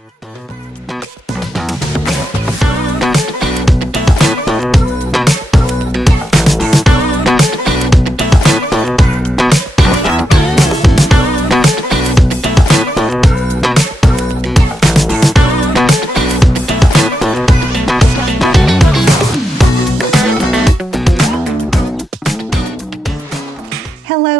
Hello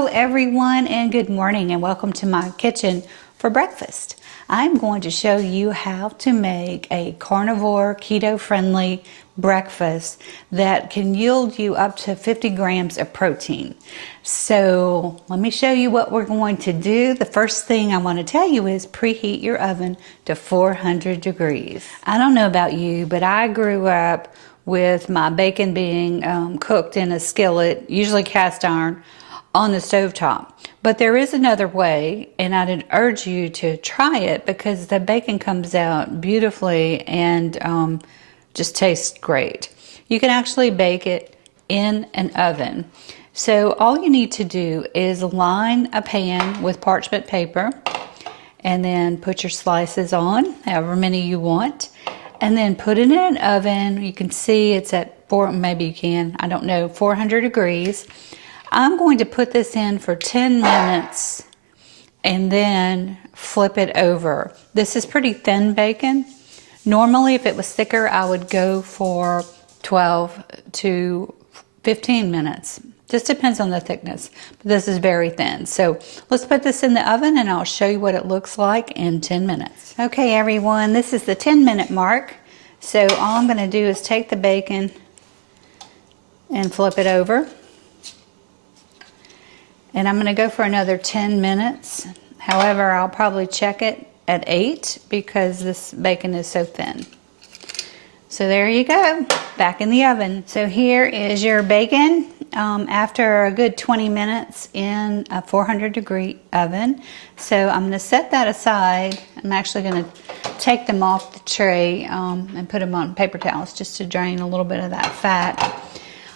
everyone, and good morning, and welcome to my kitchen for breakfast. I'm going to show you how to make a carnivore, keto-friendly breakfast that can yield you up to 50 grams of protein. So let me show you what we're going to do. The first thing I want to tell you is preheat your oven to 400 degrees. I don't know about you, but I grew up with my bacon being cooked in a skillet, usually cast iron, on the stovetop. But there is another way, and I'd urge you to try it because the bacon comes out beautifully and just tastes great. You can actually bake it in an oven. So all you need to do is line a pan with parchment paper and then put your slices on, however many you want, and then put it in an oven. You can see it's at 400 degrees. I'm going to put this in for 10 minutes and then flip it over. This is pretty thin bacon. Normally, if it was thicker, I would go for 12 to 15 minutes. Just depends on the thickness, but this is very thin. So let's put this in the oven and I'll show you what it looks like in 10 minutes. Okay, everyone, this is the 10-minute mark. So all I'm gonna do is take the bacon and flip it over. And I'm going to go for another 10 minutes. However, I'll probably check it at 8 because this bacon is so thin. So there you go, back in the oven. So here is your bacon after a good 20 minutes in a 400-degree oven. So I'm going to set that aside. I'm actually going to take them off the tray and put them on paper towels just to drain a little bit of that fat.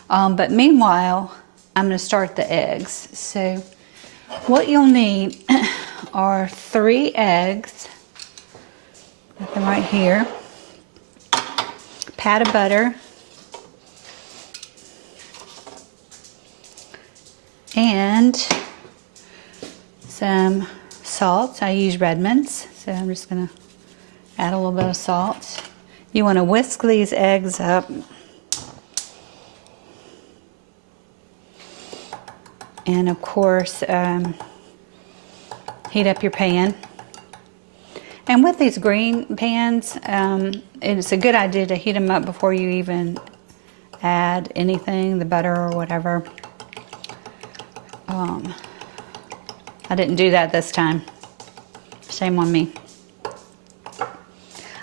But meanwhile, I'm going to start the eggs. So what you'll need are 3 eggs. Put them right here. Pat of butter. And some salt. I use Redmond's, so I'm just going to add a little bit of salt. You want to whisk these eggs up. And of course, heat up your pan. And with these green pans, it's a good idea to heat them up before you even add anything, the butter or whatever. I didn't do that this time. Shame on me.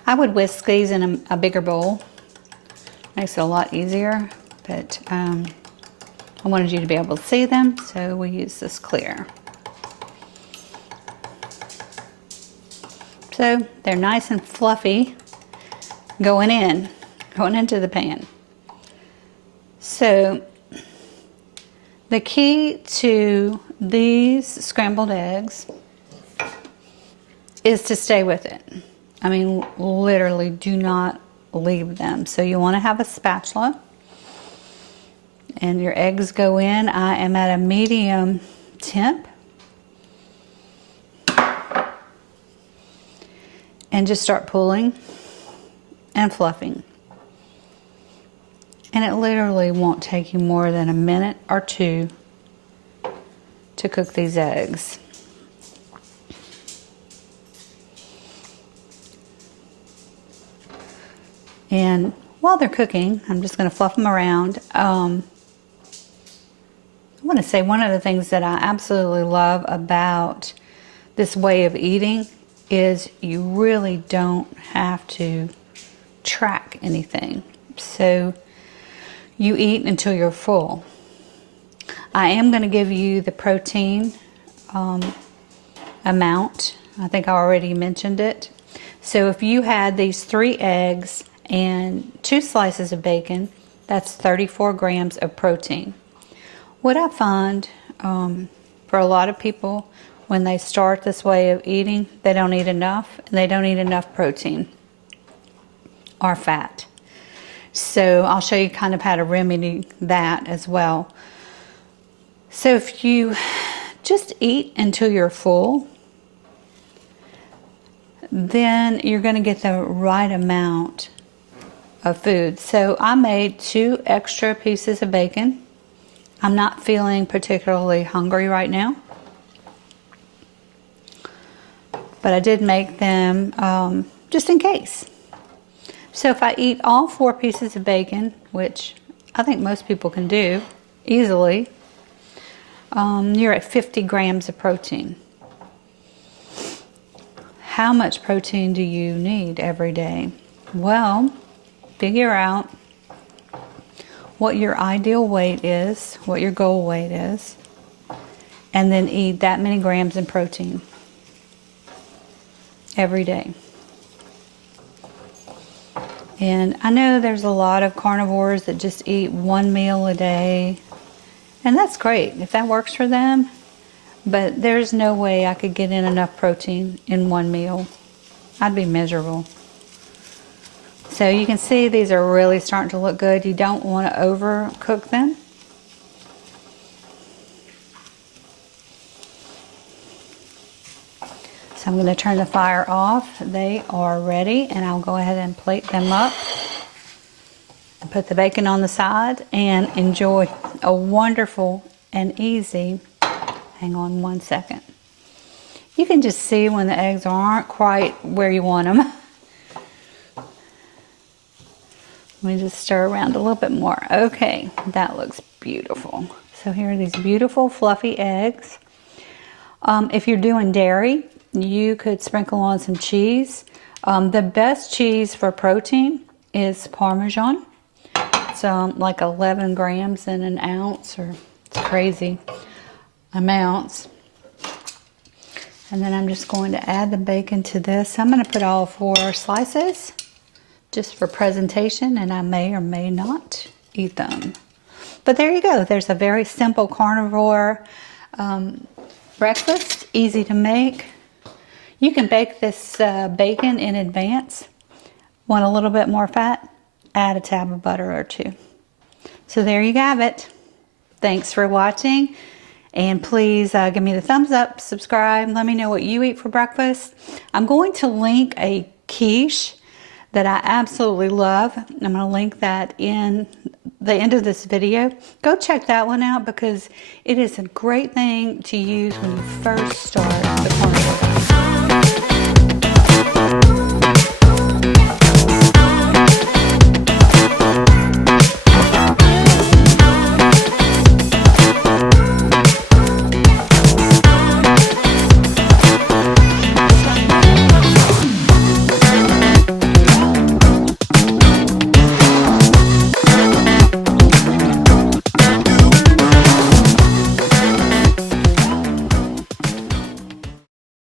I would whisk these in a bigger bowl. Makes it a lot easier, but I wanted you to be able to see them, so we use this clear. So they're nice and fluffy going into the pan. So the key to these scrambled eggs is to stay with it. I mean, literally do not leave them. So you want to have a spatula. And your eggs go in. I am at a medium temp. And just start pulling and fluffing. And it literally won't take you more than a minute or 2 to cook these eggs. And while they're cooking, I'm just going to fluff them around. I want to say one of the things that I absolutely love about this way of eating is you really don't have to track anything. So you eat until you're full. I am going to give you the protein amount. I think I already mentioned it. So if you had these 3 eggs and 2 slices of bacon, that's 34 grams of protein. What I find for a lot of people when they start this way of eating, they don't eat enough, and they don't eat enough protein or fat. So I'll show you kind of how to remedy that as well. So if you just eat until you're full, then you're going to get the right amount of food. So I made 2 extra pieces of bacon. I'm not feeling particularly hungry right now, but I did make them just in case. So if I eat all 4 pieces of bacon, which I think most people can do easily, you're at 50 grams of protein. How much protein do you need every day? Well, figure out what your ideal weight is, what your goal weight is, and then eat that many grams in protein every day. And I know there's a lot of carnivores that just eat 1 meal a day, and that's great if that works for them. But there's no way I could get in enough protein in 1 meal. I'd be miserable. So you can see these are really starting to look good. You don't want to overcook them. So I'm going to turn the fire off. They are ready, and I'll go ahead and plate them up. And put the bacon on the side and enjoy a wonderful and easy. Hang on 1 second. You can just see when the eggs aren't quite where you want them. Let me just stir around a little bit more. Okay, that looks beautiful. So here are these beautiful fluffy eggs. If you're doing dairy, you could sprinkle on some cheese. The best cheese for protein is Parmesan. It's like 11 grams in an ounce, or it's crazy amounts. And then I'm just going to add the bacon to this. I'm going to put all 4 slices just for presentation, and I may or may not eat them. But there you go. There's a very simple carnivore breakfast, easy to make. You can bake this bacon in advance. Want a little bit more fat? Add a tab of butter or 2. So there you have it. Thanks for watching. And please give me the thumbs up, subscribe, let me know what you eat for breakfast. I'm going to link a quiche that I absolutely love. I'm going to link that in the end of this video. Go check that one out because it is a great thing to use when you first start the